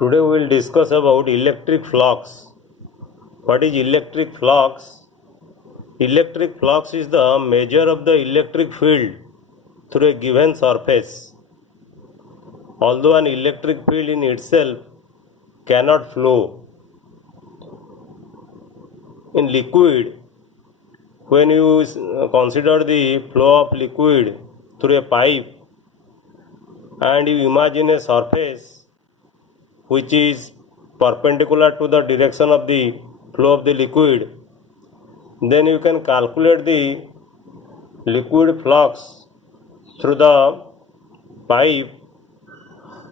Today we will discuss about electric flux. What is electric flux? Electric flux is the measure of the electric field through a given surface. Although an electric field in itself cannot flow in liquid, when you consider the flow of liquid through a pipe and you imagine a surface which is perpendicular to the direction of the flow of the liquid, then you can calculate the liquid flux through the pipe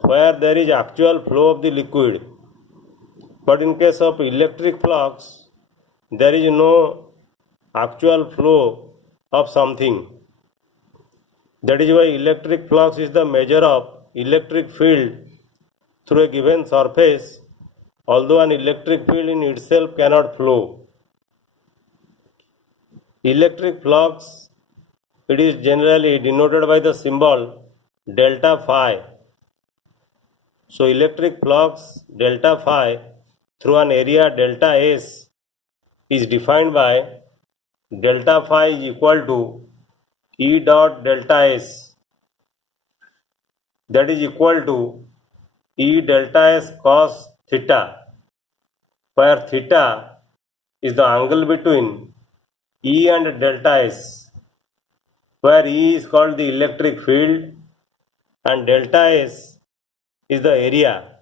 where there is actual flow of the liquid. But in case of electric flux, there is no actual flow of something. That is why electric flux is the measure of electric field through a given surface, although an electric field in itself cannot flow. Electric flux, it is generally denoted by the symbol delta phi. So electric flux delta phi through an area delta S is defined by delta phi is equal to E dot delta S, that is equal to E delta S cos theta, where theta is the angle between E and delta S, where E is called the electric field and delta S is the area.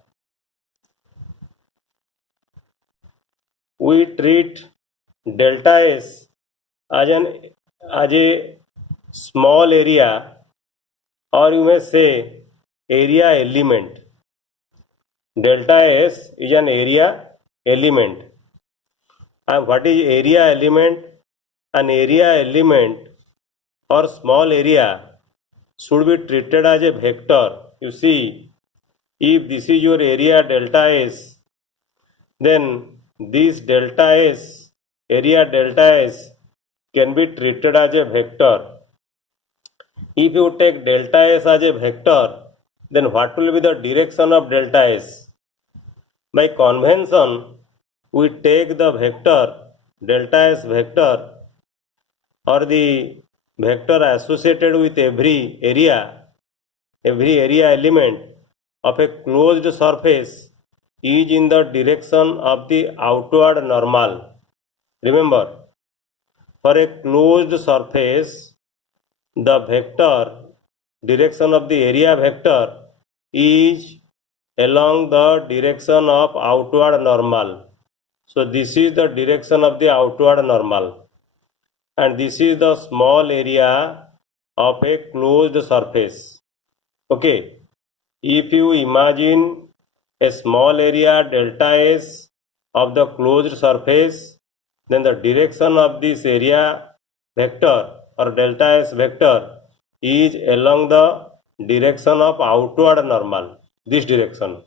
We treat delta S as a small area, or you may say area element. Delta S is an area element. And what is area element? An area element or small area should be treated as a vector. You see, if this is your area delta S, then this delta S, area delta S, can be treated as a vector. If you take delta S as a vector, then what will be the direction of delta S? By convention, we take the vector delta S vector or the vector associated with every area element of a closed surface is in the direction of the outward normal. Remember, for a closed surface, the vector direction of the area vector is along the direction of outward normal. So this is the direction of the outward normal, and this is the small area of a closed surface. Okay, if you imagine a small area delta S of the closed surface, then the direction of this area vector or delta S vector is along the direction of outward normal, this direction.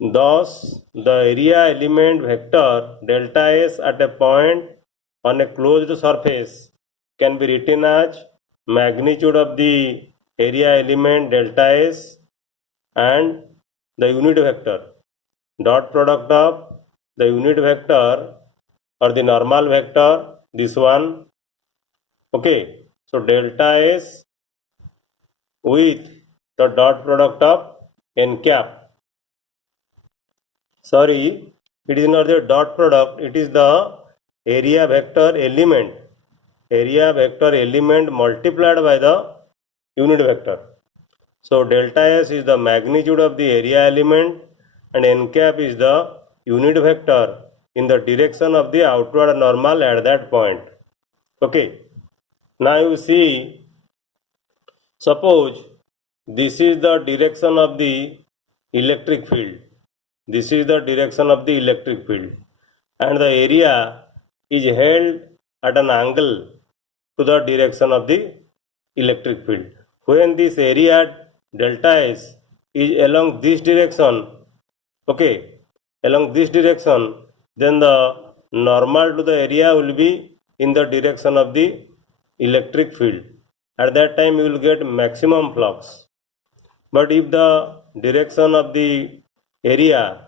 Thus, the area element vector delta S at a point on a closed surface can be written as magnitude of the area element delta S and the unit vector, dot product of the unit vector or the normal vector, this one. Okay, so delta S with the dot product of n cap. Sorry, it is not the dot product, it is the area vector element multiplied by the unit vector. So delta S is the magnitude of the area element and n cap is the unit vector in the direction of the outward normal at that point. Okay, now you see, suppose this is the direction of the electric field. This is the direction of the electric field and the area is held at an angle to the direction of the electric field. When this area delta S is along this direction, okay, along this direction, then the normal to the area will be in the direction of the electric field. At that time you will get maximum flux. But if the direction of the area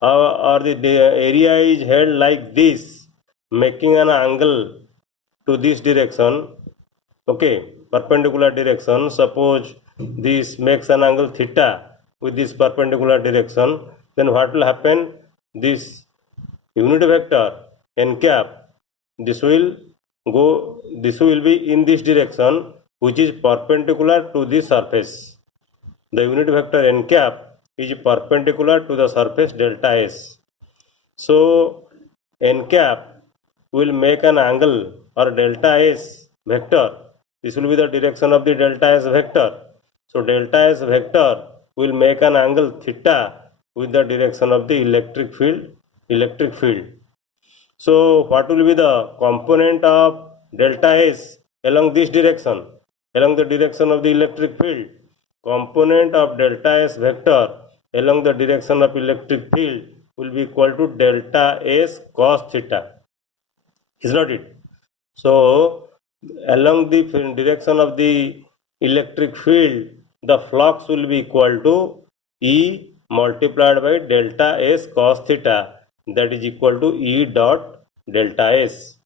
or the area is held like this, making an angle to this direction, okay, perpendicular direction. Suppose this makes an angle theta with this perpendicular direction, then what will happen? This unit vector n cap, this will be in this direction, which is perpendicular to the surface. The unit vector n cap is perpendicular to the surface delta S. So n cap will make an angle or delta S vector. This will be the direction of the delta S vector. So delta S vector will make an angle theta with the direction of the electric field. So what will be the component of delta S along this direction, along the direction of the electric field? Component of delta S vector along the direction of electric field will be equal to delta S cos theta. Is not it? So along the direction of the electric field, the flux will be equal to E multiplied by delta S cos theta, that is equal to E dot delta S.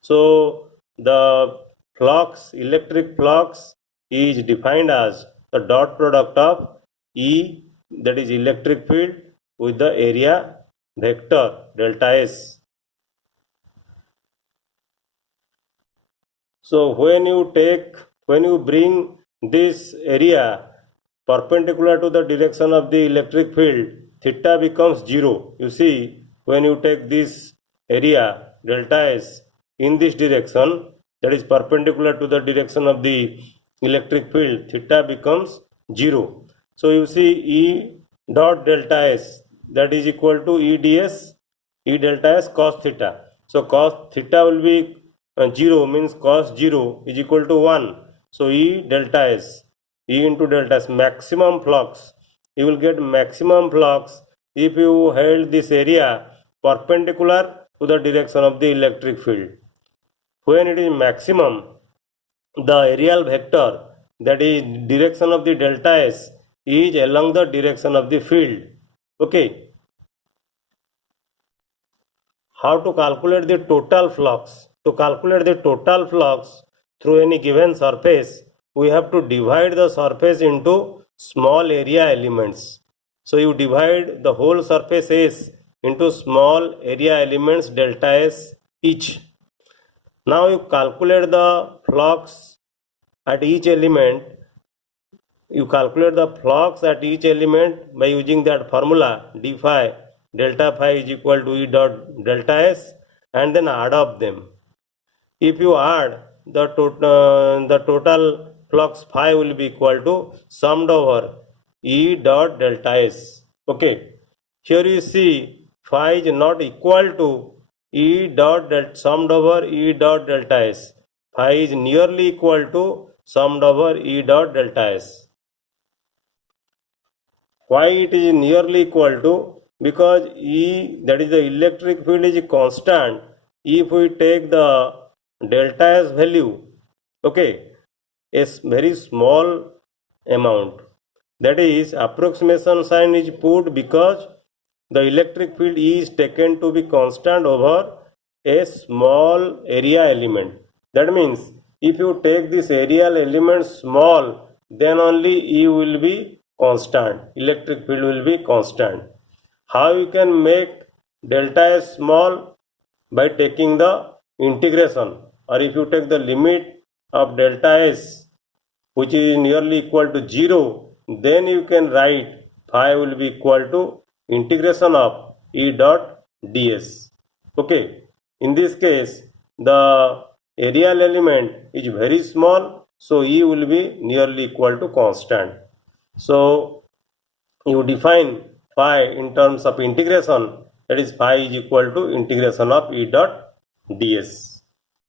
So the flux, electric flux, is defined as the dot product of E, that is electric field, with the area vector delta S. So when you bring this area perpendicular to the direction of the electric field, theta becomes 0. You see, when you take this area delta S in this direction, that is perpendicular to the direction of the electric field, theta becomes 0. So you see E dot delta S, that is equal to E delta S cos theta. So cos theta will be 0, means cos 0 is equal to 1. So E delta S, E into delta S, maximum flux. You will get maximum flux if you held this area perpendicular to the direction of the electric field. When it is maximum, the aerial vector, that is direction of the delta S, is along the direction of the field. Okay. How to calculate the total flux? To calculate the total flux through any given surface, we have to divide the surface into small area elements. So you divide the whole surface S into small area elements delta S each. Now you calculate the flux at each element. You calculate the flux at each element by using that formula d phi, delta phi is equal to E dot delta S, and then add up them. If you add the total flux phi will be equal to summed over E dot delta S. Okay. Here you see phi is not equal to E dot summed over E dot delta S. Phi is nearly equal to summed over E dot delta S. Why it is nearly equal to? Because E, that is the electric field, is constant. If we take the delta S value, okay, a very small amount, that is approximation sign is put because the electric field E is taken to be constant over a small area element. That means if you take this aerial element small, then only E will be constant, electric field will be constant. How you can make delta S small? By taking the integration, or if you take the limit of delta S, which is nearly equal to 0, then you can write phi will be equal to integration of E dot ds. Okay, in this case the aerial element is very small, so E will be nearly equal to constant. So you define phi in terms of integration, that is phi is equal to integration of E dot ds.